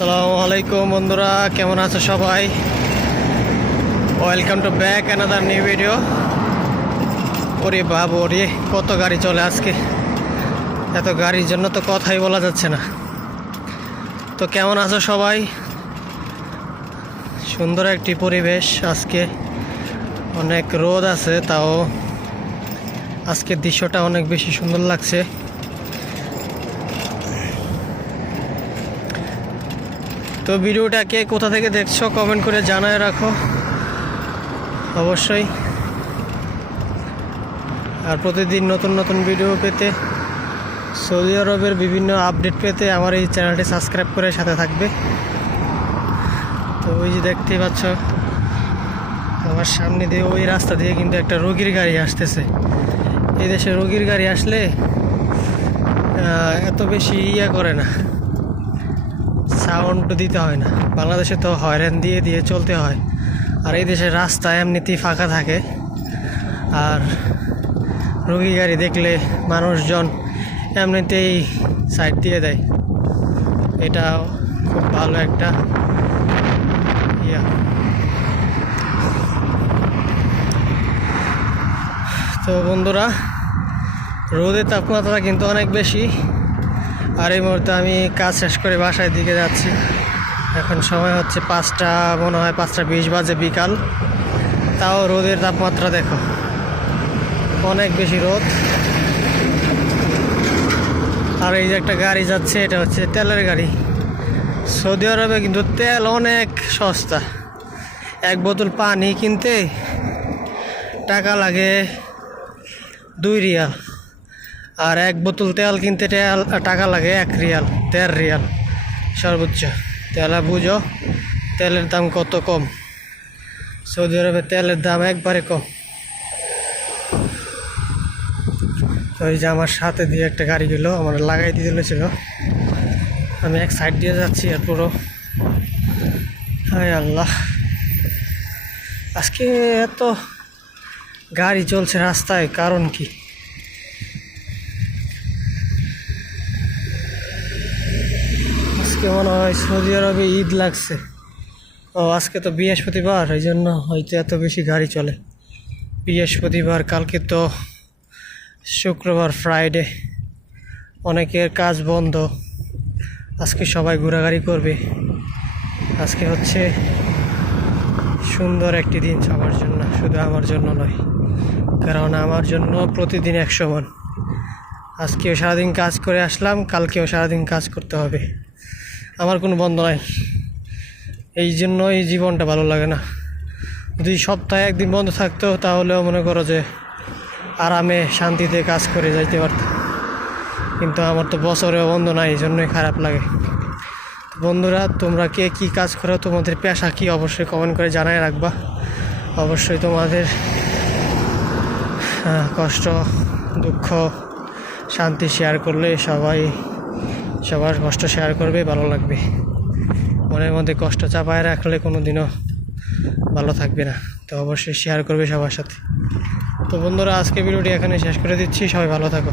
আসসালামু আলাইকুম বন্ধুরা, কেমন আছো সবাই? Welcome to back another new video. ওরে বাবু ওরে, কত গাড়ি চলে আজকে! এত গাড়ির জন্য তো কথাই বলা যাচ্ছে না। তো কেমন আছো সবাই? সুন্দর একটি পরিবেশ আজকে, অনেক রোদ আছে, তাও আজকের দৃশ্যটা অনেক বেশি সুন্দর লাগছে। তো ভিডিওটাকে কোথা থেকে দেখছো কমেন্ট করে জানায় রাখো অবশ্যই। আর প্রতিদিন নতুন নতুন ভিডিও পেতে, সৌদি আরবের বিভিন্ন আপডেট পেতে আমার এই চ্যানেলটি সাবস্ক্রাইব করে সাথে থাকবে। তো ওই যে দেখতেই পাচ্ছ, আমার সামনে দিয়ে ওই রাস্তা দিয়ে কিন্তু একটা রোগীর গাড়ি আসতেছে। এই দেশে রোগীর গাড়ি আসলে এত বেশি করে না, সাউন্ড দিতে হয় না। বাংলাদেশে তো হয়রান দিয়ে দিয়ে চলতে হয়, আর এই দেশের রাস্তা এমনিতেই ফাঁকা থাকে। আর রোগী গাড়ি দেখলে মানুষজন এমনিতেই সাইড দিয়ে দেয়। এটা খুব ভালো একটা তো বন্ধুরা, রোদের তাপমাত্রা কিন্তু অনেক বেশি। আর এই মুহূর্তে আমি কাজ শেষ করে বাসায় দিকে যাচ্ছি। এখন সময় হচ্ছে 5টা, মনে হয় 5টা 20 বাজে বিকাল। তাও রোদের তাপমাত্রা দেখো, অনেক বেশি রোদ। আর এই যে একটা গাড়ি যাচ্ছে, এটা হচ্ছে তেলের গাড়ি। সৌদি আরবে কিন্তু তেল অনেক সস্তা। এক বোতল পানি কিনতে টাকা লাগে 2 রিয়াল, আর এক বোতল তেল কিনতে টাকা লাগে 1 রিয়াল, 1.5 রিয়াল সর্বোচ্চ। তেলা বুঝো তেলের দাম কত কম। সৌদি আরবে তেলের দাম একবারে কম। তো এই যে আমার সাথে দিয়ে একটা গাড়ি গেল, আমার লাগাই দিয়ে দিয়েছিল। আমি এক সাইড দিয়ে যাচ্ছি, আর পুরো হায় আল্লাহ, আজকে এত গাড়ি চলছে রাস্তায়, কারণ কি? আজকে মনে হয় সৌদি আরবে ঈদ লাগছে। ও আজকে তো বৃহস্পতিবার, এই জন্য হয়তো এত বেশি গাড়ি চলে। বৃহস্পতিবার, কালকে তো শুক্রবার, ফ্রাইডে, অনেকের কাজ বন্ধ। আজকে সবাই ঘোরাঘুরি করবে। আজকে হচ্ছে সুন্দর একটি দিন সবার জন্য, শুধু আমার জন্য নয়, কারণ আমার জন্য প্রতিদিন এক সমান। আজকেও সারাদিন কাজ করে আসলাম, কালকেও সারাদিন কাজ করতে হবে। আমার কোনো বন্ধ নাই, এই জন্য এই জীবনটা ভালো লাগে না। যদি সপ্তাহে একদিন বন্ধ থাকতো, তাহলেও মনে করো যে আরামে শান্তিতে কাজ করে যাইতে পারতাম। কিন্তু আমার তো বছরেও বন্ধ নাই, এই জন্যই খারাপ লাগে। বন্ধুরা, তোমরা কে কী কাজ করো, তোমাদের পেশা কী, অবশ্যই কমেন্ট করে জানায় রাখবা। অবশ্যই তোমাদের কষ্ট, দুঃখ, শান্তি শেয়ার করলে সবার কষ্ট শেয়ার করবে, ভালো লাগবে। মনের মধ্যে কষ্ট চাপায় রাখলে কোনো দিনও ভালো থাকবে না। তো অবশ্যই শেয়ার করবে সবার সাথে। তো বন্ধুরা, আজকে ভিডিওটি এখানে শেষ করে দিচ্ছি। সবাই ভালো থাকো।